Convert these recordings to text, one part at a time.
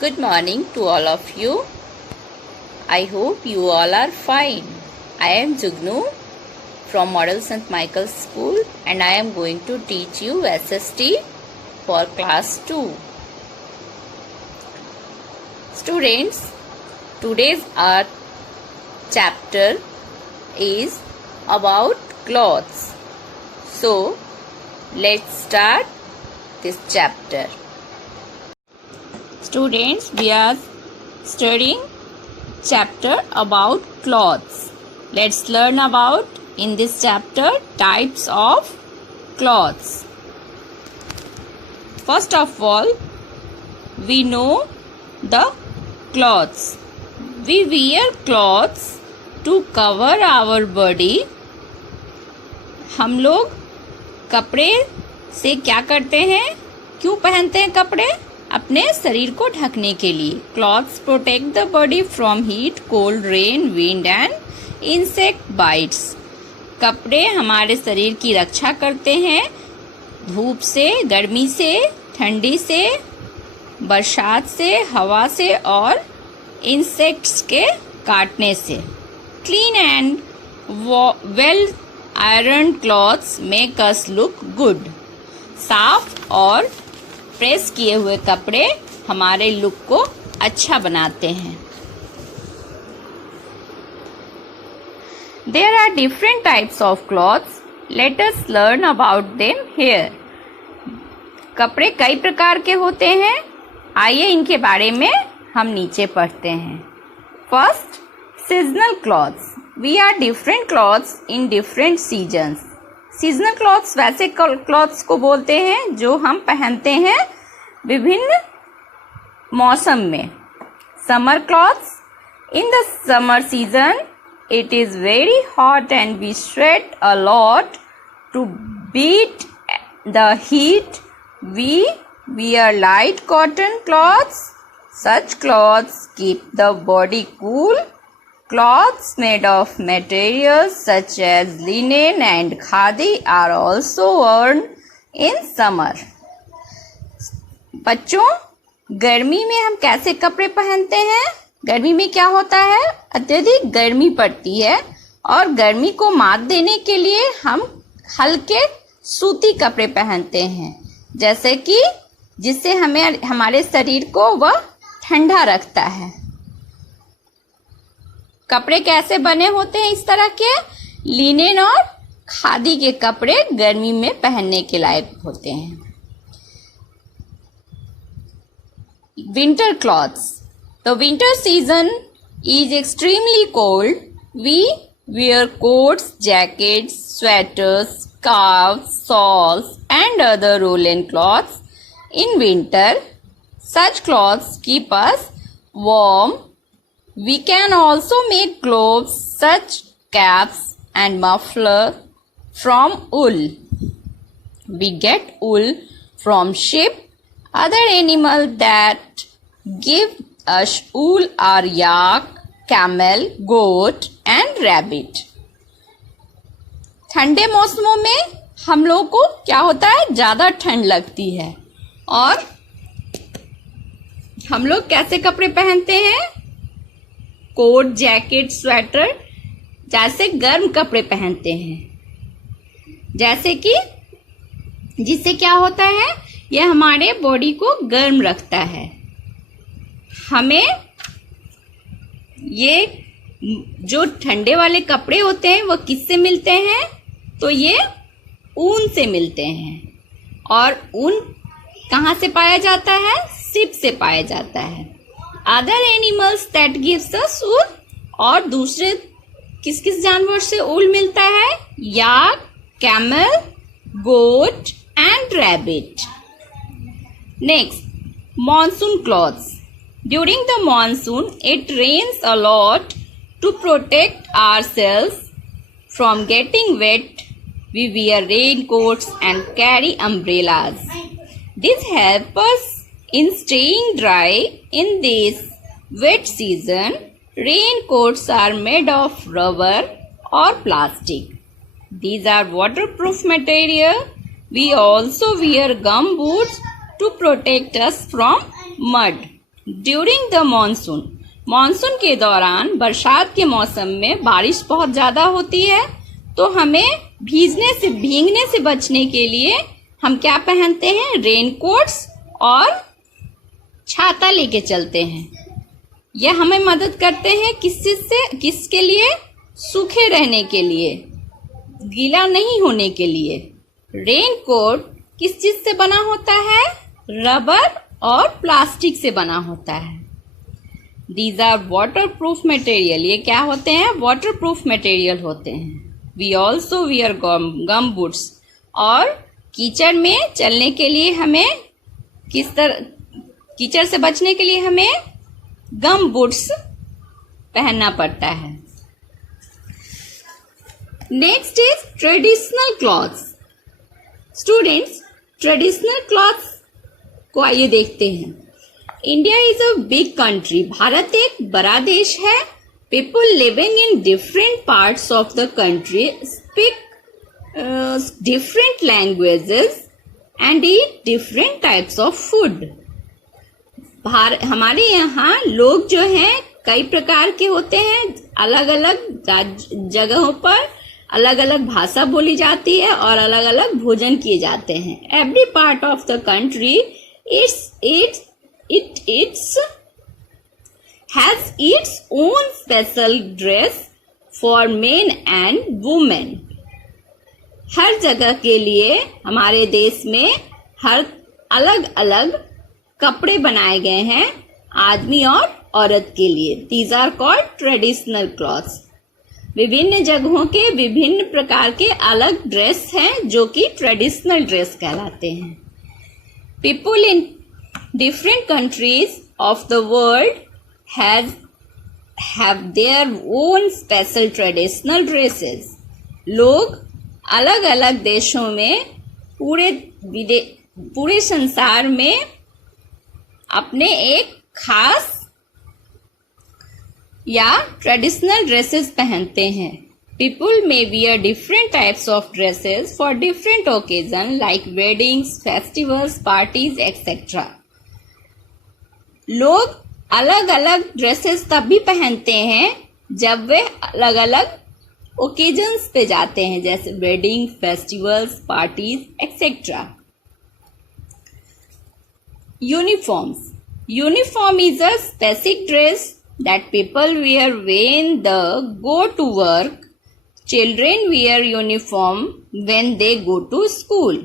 Good morning to all of you. I hope you all are fine. I am Jugnu from Model St. Michael's School and I am going to teach you SST for class 2. Students, today's our chapter is about clothes. So, let's start this chapter. Students, we are studying chapter about clothes. Let's learn about in this chapter types of clothes. First of all, we know the clothes. We wear clothes to cover our body. हम लोग कपड़े से क्या करते हैं? क्यों पहनते हैं कपड़े? अपने शरीर को ढकने के लिए. Clothes protect the body from heat, cold, rain, wind and insect bytes. कपड़े हमारे शरीर की रक्षा करते हैं धूप से, गर्मी से, ठंडी से, बरसात से, हवा से और इंसेक्ट्स के काटने से. Clean and well iron clothes make us look good. साफ और प्रेस किए हुए कपड़े हमारे लुक को अच्छा बनाते हैं. There are different types of clothes. Let us learn about them here. कपड़े कई प्रकार के होते हैं. आइए इनके बारे में हम नीचे पढ़ते हैं. First, seasonal clothes. We are different clothes in different seasons. Seasonal clothes वैसे क्लॉथ्स को बोलते हैं जो हम पहनते हैं विभिन्न मौसम में. Summer clothes. In the summer season it is very hot and we sweat a lot. To beat the heat we wear light cotton cloths. Such cloths keep the body cool. Cloths made of materials such as linen and khadi are also worn in summer. बच्चों, गर्मी में हम कैसे कपड़े पहनते हैं? गर्मी में क्या होता है? अत्यधिक गर्मी पड़ती है और गर्मी को मात देने के लिए हम हल्के सूती कपड़े पहनते हैं, जैसे कि जिससे हमें हमारे शरीर को वह ठंडा रखता है. कपड़े कैसे बने होते हैं इस तरह के? लिनेन और खादी के कपड़े गर्मी में पहनने के लायक होते हैं. Winter clothes. The winter season is extremely cold. We wear coats, jackets, sweaters, scarves, shawls and other woolen cloths. In winter, such cloths keep us warm. We can also make clothes such caps and muffler from wool. We get wool from sheep. Other animals that give us wool are yak, camel, goat and rabbit. ठंडे मौसमों में हम लोग को क्या होता है? ज़्यादा ठंड लगती है और हम लोग कैसे कपड़े पहनते हैं? कोट, जैकेट, स्वेटर जैसे गर्म कपड़े पहनते हैं. जैसे कि जिससे क्या होता है? यह हमारे बॉडी को गर्म रखता है. हमें ये जो ठंडे वाले कपड़े होते हैं वो किससे मिलते हैं? तो ये ऊन से मिलते हैं. और ऊन कहाँ से पाया जाता है? सिप से पाया जाता है. Other animals that gives us wool. और दूसरे किस किस जानवर से ऊल मिलता है? Yak, camel, goat and rabbit. Next, monsoon clothes. During the monsoon it rains a lot. To protect ourselves from getting wet we wear raincoats and carry umbrellas. This helps us in staying dry in this wet season. Raincoats are made of rubber or plastic. These are waterproof material. We also wear gum boots to protect us from mud. During the monsoon, monsoon के दौरान बरसात के मौसम में बारिश बहुत ज्यादा होती है, तो हमें भीगने से बचने के लिए हम क्या पहनते हैं? रेनकोट्स और छाता लेके चलते हैं। यह हमें मदद करते हैं किसके लिए? सूखे रहने के लिए, गीला नहीं होने के लिए। रेनकोट किस चीज से बना होता है? रबर और प्लास्टिक से बना होता है। These are waterproof material, ये क्या होते हैं? वाटर प्रूफ मटेरियल होते हैं। We also wear gum boots, और कीचड़ में चलने के लिए हमें कीचड़ से बचने के लिए हमें गम बूट्स पहनना पड़ता है। Next is traditional clothes. Students, traditional clothes को आइए देखते हैं। India is a big country, Bharat एक बड़ा देश है। People living in different parts of the country speak different languages and eat different types of food. हमारे यहाँ लोग जो हैं कई प्रकार के होते हैं, अलग अलग जगहों पर अलग अलग भाषा बोली जाती है और अलग अलग भोजन किए जाते हैं। Every part of the country has its own special dress for men and women. हर जगह के लिए हमारे देश में हर अलग अलग कपड़े बनाए गए हैं आदमी और औरत के लिए। These are called traditional clothes. विभिन्न जगहों के विभिन्न प्रकार के अलग ड्रेस हैं जो कि ट्रेडिशनल ड्रेस कहलाते हैं। People in different countries of the world have their own special traditional dresses. लोग अलग अलग देशों में पूरे संसार में अपने एक खास या ट्रेडिशनल ड्रेसेस पहनते हैं। People may wear different types of dresses for different occasions like weddings, festivals, parties, etc. लोग अलग अलग ड्रेसेस तभी पहनते हैं जब वे अलग अलग ओकेजन्स पे जाते हैं, जैसे wedding, festivals, parties etcetera. Uniforms. Uniform is a specific dress that people wear when they go to work. Children wear uniform when they go to school.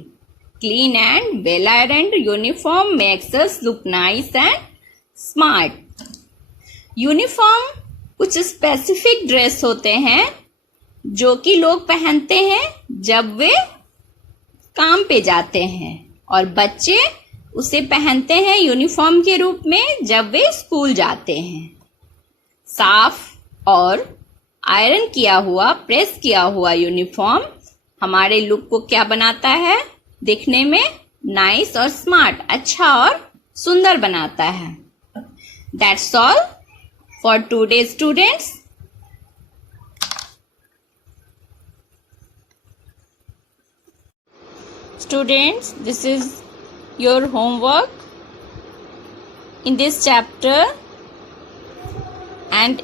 Clean and well-ironed uniform makes us look nice and smart. Uniform कुछ specific dress होते हैं जो कि लोग पहनते हैं जब वे काम पे जाते हैं, और बच्चे उसे पहनते हैं यूनिफॉर्म के रूप में जब वे स्कूल जाते हैं। साफ और आयरन किया हुआ, प्रेस किया हुआ यूनिफॉर्म हमारे लुक को क्या बनाता है? दिखने में नाइस और स्मार्ट, अच्छा और सुंदर बनाता है। That's all for today students. Students, this is your homework in this chapter and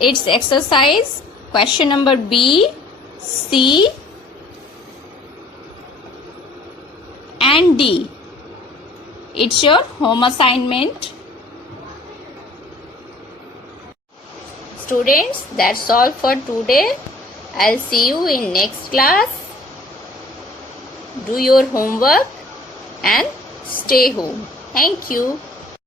its exercise question number B, C and D. It's your home assignment. Students, that's all for today. I'll see you in next class. Do your homework and stay home. Thank you.